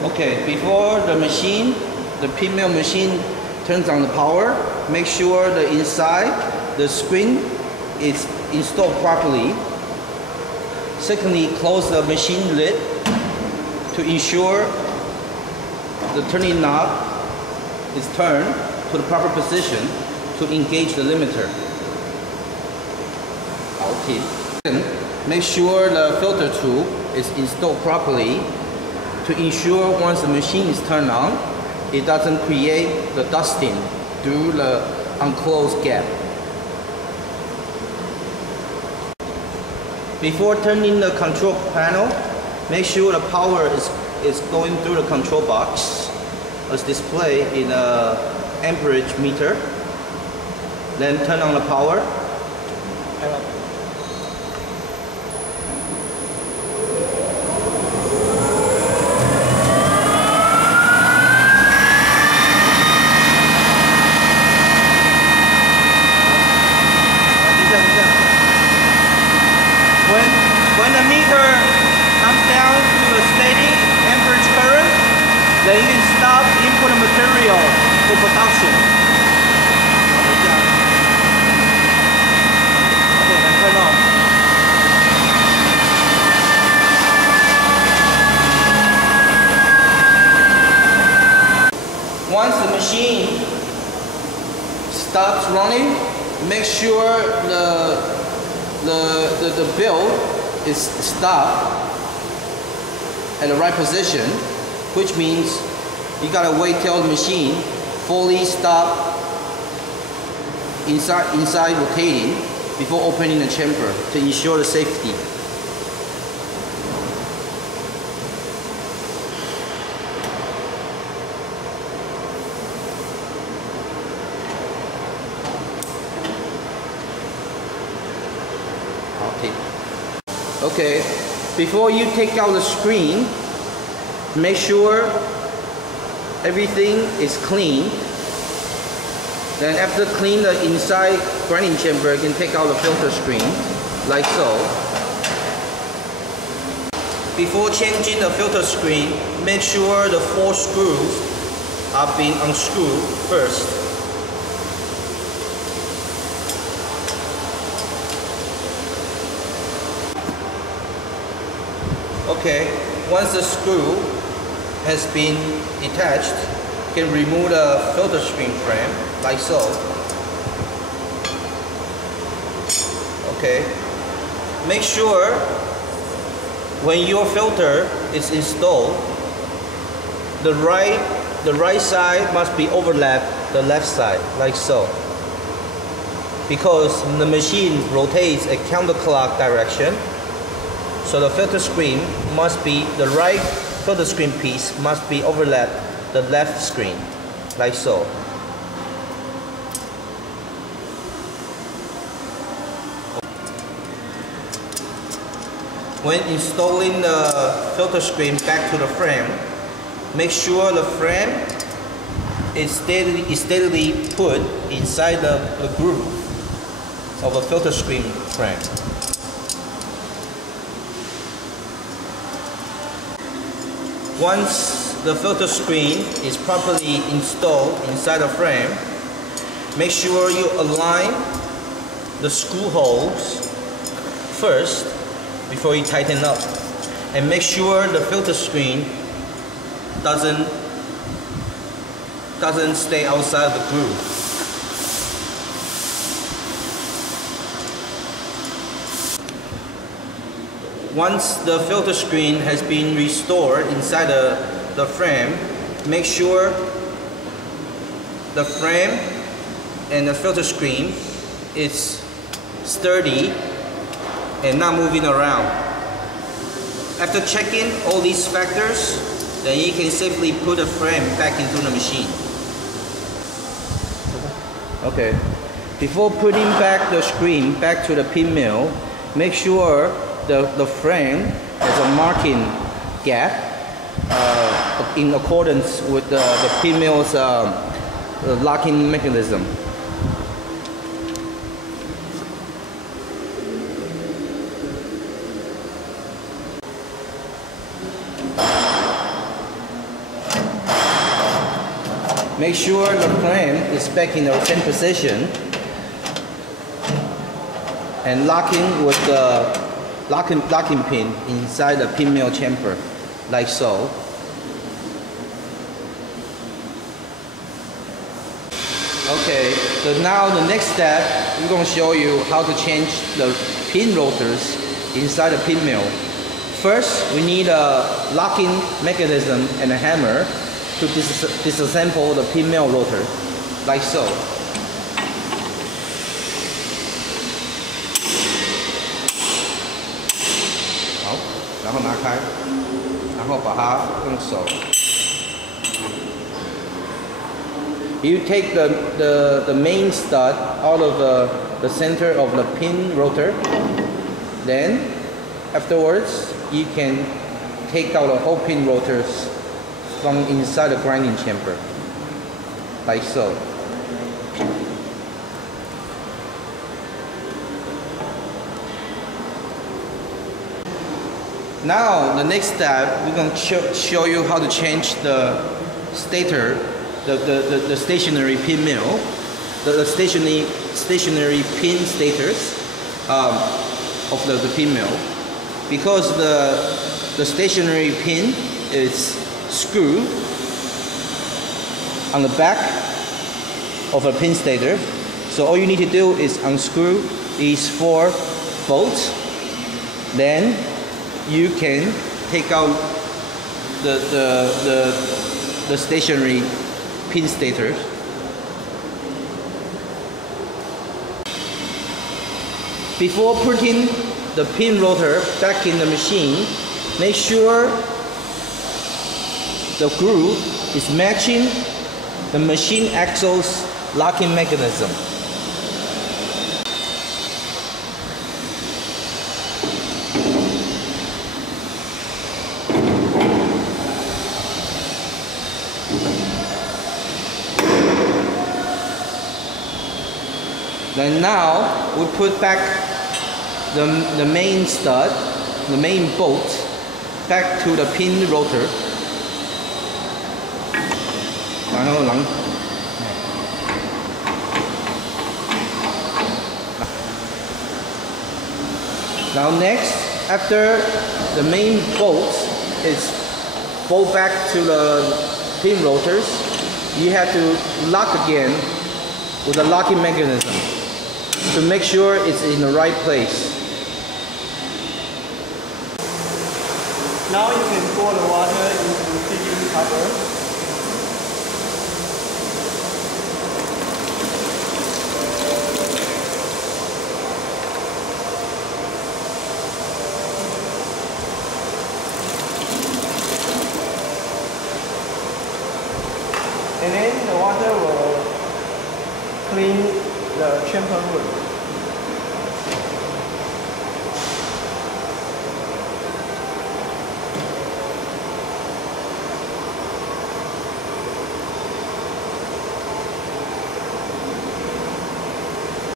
Okay, before the machine, the pin mill machine turns on the power, make sure the inside, the screen is installed properly. Secondly, close the machine lid to ensure the turning knob is turned to the proper position to engage the limiter. Okay. Then make sure the filter tube is installed properly to ensure once the machine is turned on, it doesn't create the dusting through the unclosed gap. Before turning the control panel, make sure the power is going through the control box as displayed in the amperage meter. Then turn on the power. When the meter comes down to a steady amperage current, then you can stop input material for production. Okay, then turn on. Once the machine stops running, make sure the build is stopped at the right position, which means you gotta wait till the machine fully stop inside rotating before opening the chamber to ensure the safety. Okay, before you take out the screen, make sure everything is clean. Then after clean the inside grinding chamber, you can take out the filter screen, like so. Before changing the filter screen, make sure the 4 screws are being unscrewed first. Okay, once the screw has been detached, you can remove the filter screen frame, like so. Okay, make sure when your filter is installed, the right side must be overlap the left side, like so. Because the machine rotates a counterclock direction, so the filter screen must be, the right filter screen piece must be overlap the left screen, like so. When installing the filter screen back to the frame, make sure the frame is steadily put inside the groove of the filter screen frame. Once the filter screen is properly installed inside the frame, make sure you align the screw holes first before you tighten up, and make sure the filter screen doesn't stay outside the groove. Once the filter screen has been restored inside the frame, make sure the frame and the filter screen is sturdy and not moving around. After checking all these factors, then you can safely put the frame back into the machine. Okay, before putting back the screen back to the pin mill, make sure the frame has a marking gap in accordance with the pin mill's locking mechanism. Make sure the frame is back in the same position and locking with the locking pin inside the pin mill chamber, like so. Okay, so now the next step, we're going to show you how to change the pin rotors inside the pin mill. First, we need a locking mechanism and a hammer to disassemble the pin mill rotor, like so. Hop, 然后拿开，然后把它用手。You take the main stud out of the center of the pin rotor. Then, afterwards, you can take out the whole pin rotors from inside the grinding chamber, like so. Now, the next step, we're going to show you how to change the stator, the stationary pin mill, the stationary pin stators of the pin mill, because the stationary pin is screwed on the back of a pin stator. So all you need to do is unscrew these 4 bolts. Then you can take out the stationary pin stators. Before putting the pin rotor back in the machine, make sure the groove is matching the machine axle's locking mechanism. Then now we put back the main stud, the main bolt, back to the pin rotor. Now next, after the main bolt is bolt back to the pin rotors, you have to lock again with the locking mechanism to make sure it's in the right place. Now you can pour the water into the fitting cover. And then the water will clean the chamber wood.